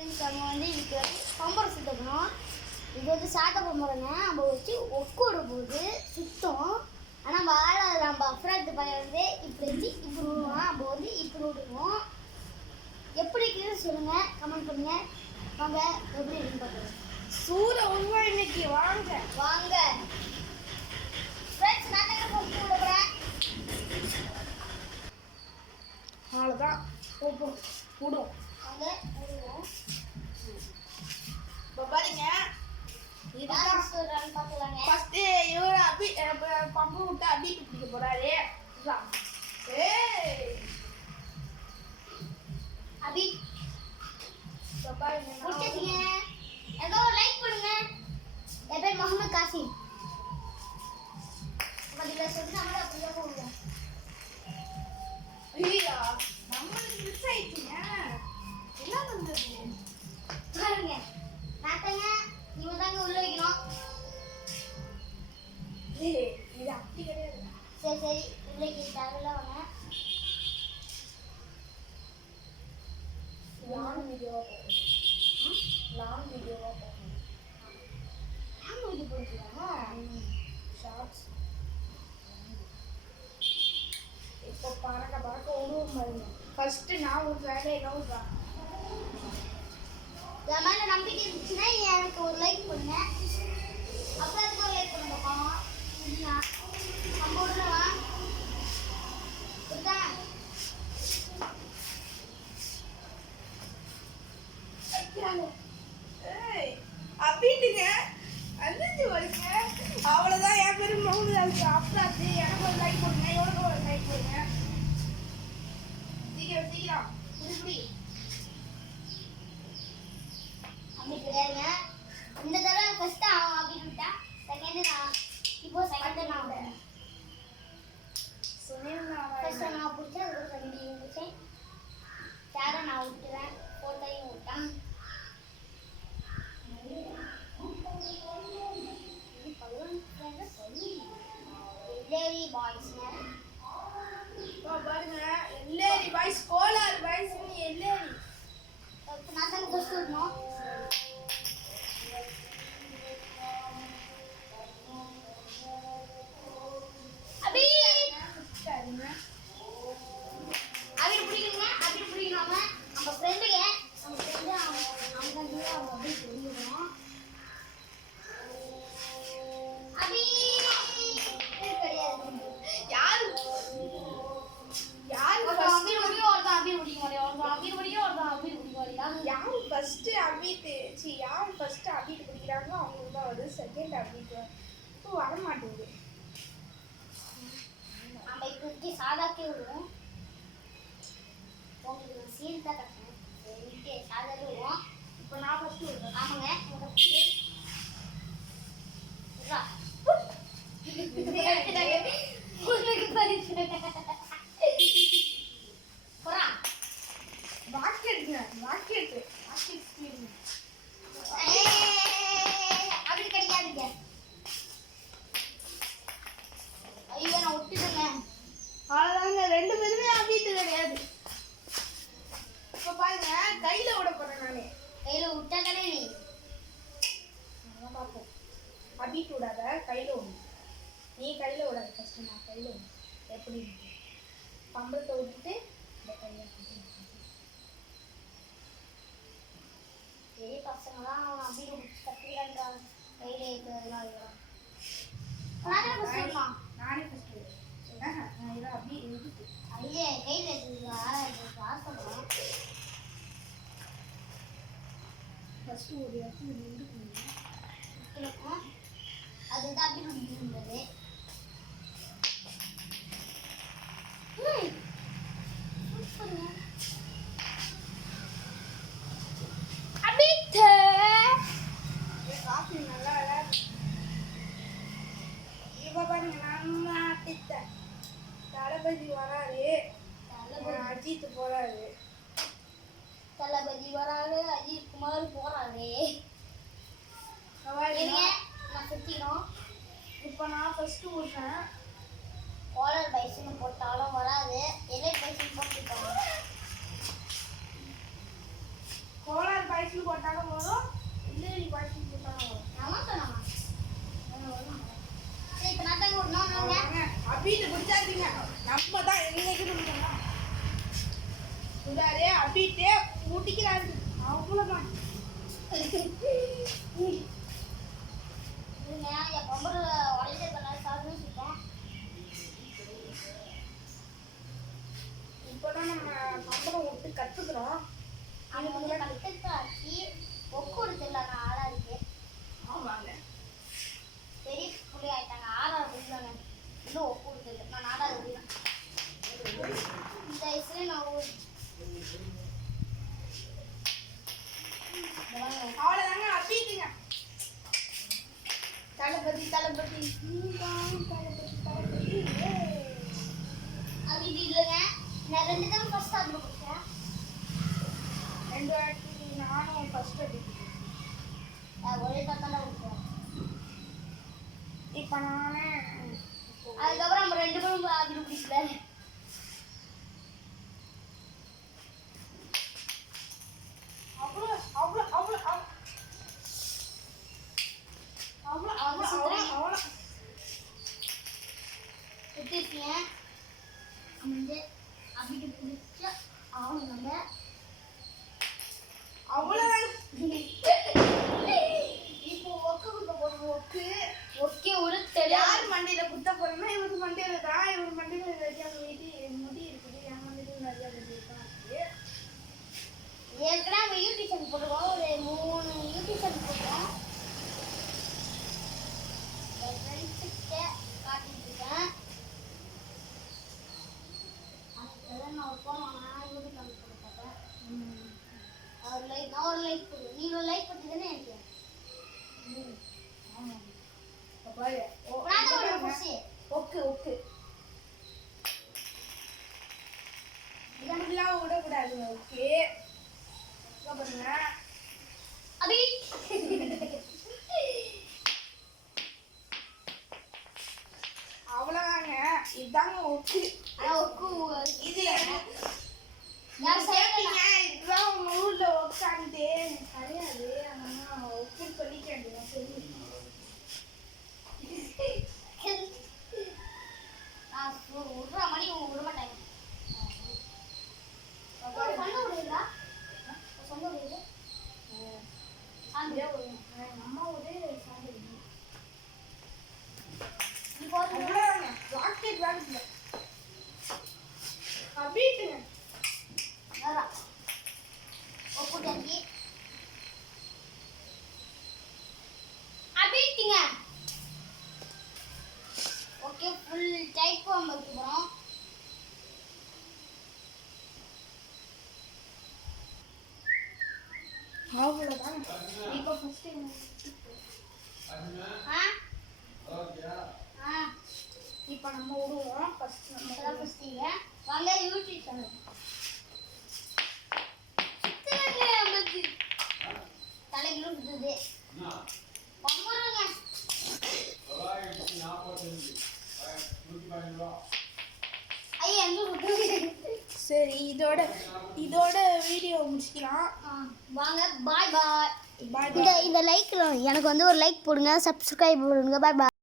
நம்ம வந்து இதுக்கு பம்பரம் சுத்தணும். இது வந்து சாத்த பம்பரங்க. நம்ம வச்சு ஒக்கோட போது சுத்தம். ஆனால் வாழை நம்ம அஃப்ராத்து பையன் வந்து இப்படி வச்சு இப்படி விடுவோம். நம்ம வந்து இப்படி விடுவோம். எப்படி இருக்குன்னு சொல்லுங்க, கமெண்ட் பண்ணுங்க. வாங்க எப்படி இருக்குன்னு பார்க்கலாம். சூட உண்மை இன்னைக்கு வாங்க வாங்க ஃப்ரெண்ட்ஸ், நான் தான் போட்டு விடுறேன். அவ்வளோதான் போப்போம் விடும். வாங்க விடுவோம். இப்போ பாருங்க இதுதான் சொல்கிறான்னு பார்க்கலாங்க. ஃபஸ்ட்டு இவர் பம்பு விட்டு அபிட்டு பிடிக்க போகிறாரு. அபி இப்போ பாருங்க பிடிச்சிங்க, ஏதோ ஒரு லைக் பண்ணுங்க. என் பேர் முகமது காசிம். பதில் சொல்லி நம்மளும் அப்படியே போடுவோம். ஐயா நம்மளுக்கு மிஸ் ஆயிடுச்சுங்க. என்ன பண்ணுறது பாருங்க, நாட்டங்க நீங்க தாங்க உள்ள வைக்கணும். இது அப்படி கிடையாது. சரி சரி, உள்ளே தேவையில்ல வாங்க. லாங் வீடியோவாக போகணும். லாங் வீடியோவாக போகணும். நாம இது போட்டுக்கலாம். ஷார்ட்ஸ் இப்போ பறக்க பறக்க விடுவோம் பாருங்க. ஃபஸ்ட்டு நான் ஒரு வேலையை நோக்குறேன். என் மேல நம்பிக்கை இருந்துச்சுன்னா எனக்கு ஒரு லைக் பண்ணுங்க. அப்புறம் அதுக்கு ஒரு லைக் பண்ணுங்க. பாவம் நம்ம விடலவா அப்படின்ட்டுங்க அஞ்சு வருங்க. அவ்வளோதான். என் பேர் மவுனு அப்ராத்து. எனக்கு ஒரு லைக் போடுங்க, எவ்வளோ ஒரு லைக் போடுங்க. சீக்கிரம் சீக்கிரம் இப்படி அப்படி கிடையாதுங்க. இந்த தடவை ஃபர்ஸ்ட் அவன் அப்படின்னு விட்டா, செகண்ட் நான் இப்போ செகண்ட் நான் விட்டேன். ஃபர்ஸ்ட் நான் பிடிச்சேன், அதுக்கு செகண்ட் பிடிச்சேன். தேர்டை நான் விட்டுறேன், ஃபோர்த்தையும் விட்டேன். எல்லேரி பாய்ஸ்ங்க. பாருங்க எல்லேரி பாய்ஸ், கோலார் பாய்ஸ், எல்லேரி. நான் தான் ஃபர்ஸ்ட் விடணும். அபி அபி பிடிக்கணுங்க, அபி பிடிக்கணும். நம்ம ஃப்ரெண்டுங்க, நம்ம ஃப்ரெண்டு அவங்க அப்படி பிடிக்கணும். அபி கிடையாது. யாரு யாரு ஒருத்தன் அபி பிடிக்கும், ஒருத்தன் அபி பிடிக்க மாட்டேன். ஒருத்தன் அபி பிடிக்கும், ஒருத்தன் அபி பிடிக்க மாட்டேன். யாரு ஃபர்ஸ்ட் அபிட்டு யார் ஃபர்ஸ்ட் அபிட்டு பிடிக்கிறாங்களோ அவங்களுக்கு தான் வருது. செகண்ட் அபிட்டு இப்போ வர மாட்டேங்குது. நம்ம இப்போதைக்கு சாதாக்கே விடுவோம். உங்களுக்கு நான் சீல் தான் கட்டணும். சரிட்டு சாதாவே விடுவோம். இப்போ நான் ஃபர்ஸ்ட் வருவேன். ஆமாங்க. ராக்கெட் ஸ்பீடு அப்படி கிடையாதுங்க. ஐயோ நான் விட்டுட்டேங்க. அவ்வளோதாங்க. ரெண்டு பேருமே அபிட்டு கிடையாது. இப்போ பாருங்க கையில் விட போகிறேன். நான் கையில் விட்டா கிடையாது. நான் பார்ப்போம். அபிட்டு விடாத, கையில் விடு. நீ கையில் விடாத, ஃபஸ்ட்டு நான் கையில் விடு. எப்படி பம்பளத்தை விட்டுட்டு இந்த கையில் பெரிய பசங்களாம் அப்படி கற்றுக்கிறாங்க. கையில் இருக்கிறதுலாம் இதெல்லாம் நானே ஃபஸ்ட்டு விடுறேன். நான் இதை அப்படி எடுத்து ஐயே கையில் இருக்கிறதுலாம் ஆசைப்படும். ஃபஸ்ட்டு ஒரு இடத்துல நின்றுக்கணும். அதுதான் அப்படி முடிக்கிறது. காஃபி நல்லா விளையாடு. இப்போ பாருங்க நல்லா திட்டேன். தளபதி வராரு, அஜித் போறாரு. தளபதி வராரு, அஜித் குமார் போறாரு. நான் சுத்தினோம். இப்போ நான் ஃபர்ஸ்ட் விடுறேன். கோலர் பைஸ்னு போட்டாலும் வராது. எலை பைஸ்னு போட்டுருக்காங்க. கோலார் பாய்ஸ்ல போட்டாலும் வரும், இல்லை நீ பாய்ச்சி போட்டாலும் வரும். சரி, இப்போ நான் தான் விடணும். வாங்க, அபிட்டு பிடிச்சாச்சுங்க. நம்ம தான் என்னைக்கு பிடிக்கணும். சுதாரே அபிட்டே ஊட்டிக்கிறாரு. அவ்வளோதான். இருங்க, என் பம்பர் உடஞ்சிருக்கனால சாப்பிட்டு இருக்கேன். இப்போதான் நம்ம பம்பரம் விட்டு கற்றுக்குறோம். அது வந்து கற்றுக்காச்சு ஒக்கு கொடுத்துடல நான் ஆளா இருக்கு. ஆமாங்க. பெரிய புள்ளி ஆயிட்டாங்க. 6ஆவது புள்ளிதாங்க. இன்னும் ஒப்பு கொடுத்துருல. நான் 4ஆவது புள்ளி தான். இந்த வயசுல நான் அவ்வளோதாங்க அபிட்டுங்க. தளபதி தளபதி தளபதி. அது இது இல்லைங்க. நான் 2 தான் ஃபர்ஸ்ட் ஆர்டர் கொடுத்தேன். 2 வாட்டி நானும் ஃபர்ஸ்ட் அடிக்கிறேன். ஒரே தான் கொடுத்தேன். இப்போ நானே அதுக்கப்புறம் நம்ம 2 பேரும் ஆர்டர் பிடிக்கல. அவ்வளோ அவ்வளோ அவ்வளோ அவ்வளோ அவ்வளோ அவ்வளோ அவ்வளோ எடுத்துருக்கீங்க. வந்து அப்படி பிடிச்ச ஆகணும் நம்ம. அவ்வளோதாங்க. இப்போ ஒக்கு குத்த போடுற ஒக்கு ஓகே ஒரு தெரியாது. யார் மண்டையில குத்த போறோம்னா இவர் மண்டையில தான். இவர் மண்டையில நிறைய முடி இருக்குது. என் மண்டையில நிறைய முடி தான் இருக்குது. ஏற்கனவே நம்ம யூடியூஷன் போடுவோம். ஒரு 3 யூடியூஷன் போடுவோம். என் ஃப்ரெண்ட்ஸுக்கிட்ட காட்டிட்டு இருக்கேன். அதுக்கு நான் ஒரு ஃபோன் வாங்கினா யூடியூஷன் போட்டு பார்த்தேன். நான் ஒரு லைக் போடுவேன். நீ ஒரு லைக் போட்டுதானே எனக்கு. ஆமாம். பாரு நான் தான் ஒரு ஃபர்ஸ்ட் ஒக்கு ஒக்கு இதெல்லாம் விடக்கூடாது. ஓகே பாருங்க. அபி அவ்வளோதாங்க. இதுதாங்க ஒக்கு. ஆனா ஒக்கு இது யார் சரிங்க. இதுதான் உங்க ஊர்ல ஒக்காந்து கிடையாது. ஆனால் ஒக்கு சொல்லிட்டேன். சரி நான் விடுற மாதிரி விட மாட்டேன். சொந்த விடுறா சொந்த விடுது அம்மா ஒரு சாந்தி இப்போ அவ்வளோதாங்க. ராக்கெட் வேலை அபிட்டுங்க. அதான் ஒப்பு தண்ணி அபிட்டிங்க. ஓகே ஃபுல் டைப் ஃபார்ம் வைக்க போகிறோம். அவ்வளோதாங்க. இப்போ ஃபஸ்ட்டு இப்போ நம்ம விடுவோம். ஃபஸ்ட்டு நம்ம ஃபஸ்ட்டு வாங்க யூடியூப் சேனல் தலைகளும் இருக்குது பம்பருங்க. ஐயா எங்க சரி இதோட வீடியோ முடிச்சிக்கலாம். வாங்க பாய் பாய். பாய் இந்த லைக் எனக்கு வந்து ஒரு லைக் போடுங்க, சப்ஸ்கிரைப் போடுங்க. பாய் பாய்.